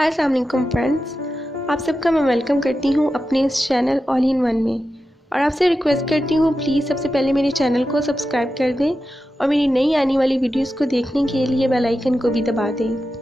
हाय अस्सलाम वालेकुम फ्रेंड्स, आप सबका मैं वेलकम करती हूँ अपने इस चैनल ऑल इन वन में। और आपसे रिक्वेस्ट करती हूँ प्लीज़ सबसे पहले मेरे चैनल को सब्सक्राइब कर दें और मेरी नई आने वाली वीडियोस को देखने के लिए बेल आइकन को भी दबा दें।